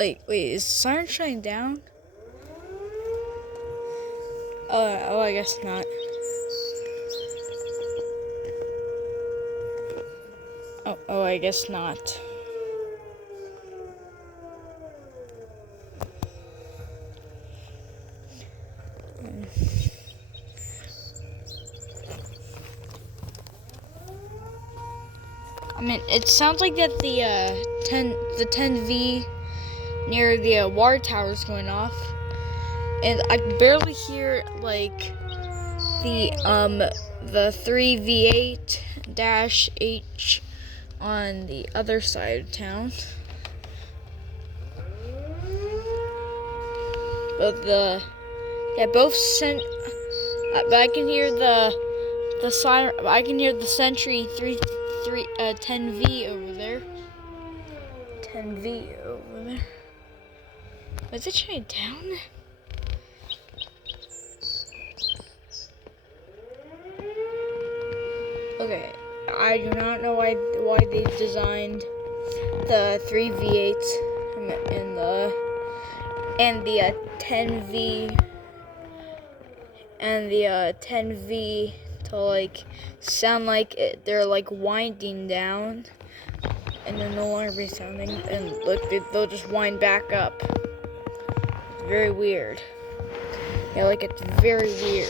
Wait, is siren shutting down? Oh, I guess not. Oh, I guess not. I mean, it sounds like that the 10V near the water tower is going off, and I can barely hear like the 3V8-H on the other side of town. But both sent. But I can hear the siren. I can hear the sentry 10V over there. 10V over there. Was it shutting down? Okay, I do not know why they designed the 3V8s and the 10V and the 10V to like sound like they're like winding down, and they'll no longer be sounding. And look, they'll just wind back up. It's very weird. Yeah, like it's very weird.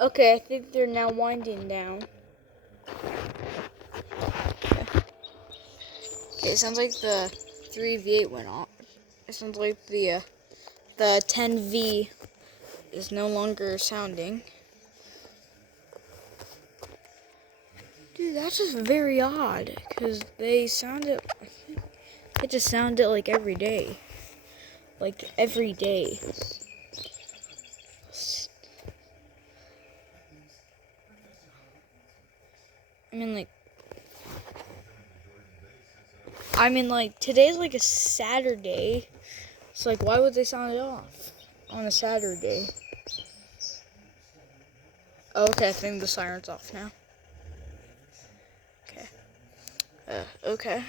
Okay, I think they're now winding down. Okay, it sounds like the 3V8 went off. It sounds like the 10V is no longer sounding. Dude, that's just very odd, because they just sounded like every day. Like every day. I mean, like, today's like a Saturday. So, like, why would they sound it off on a Saturday? Oh, okay, I think the siren's off now. Okay. Okay.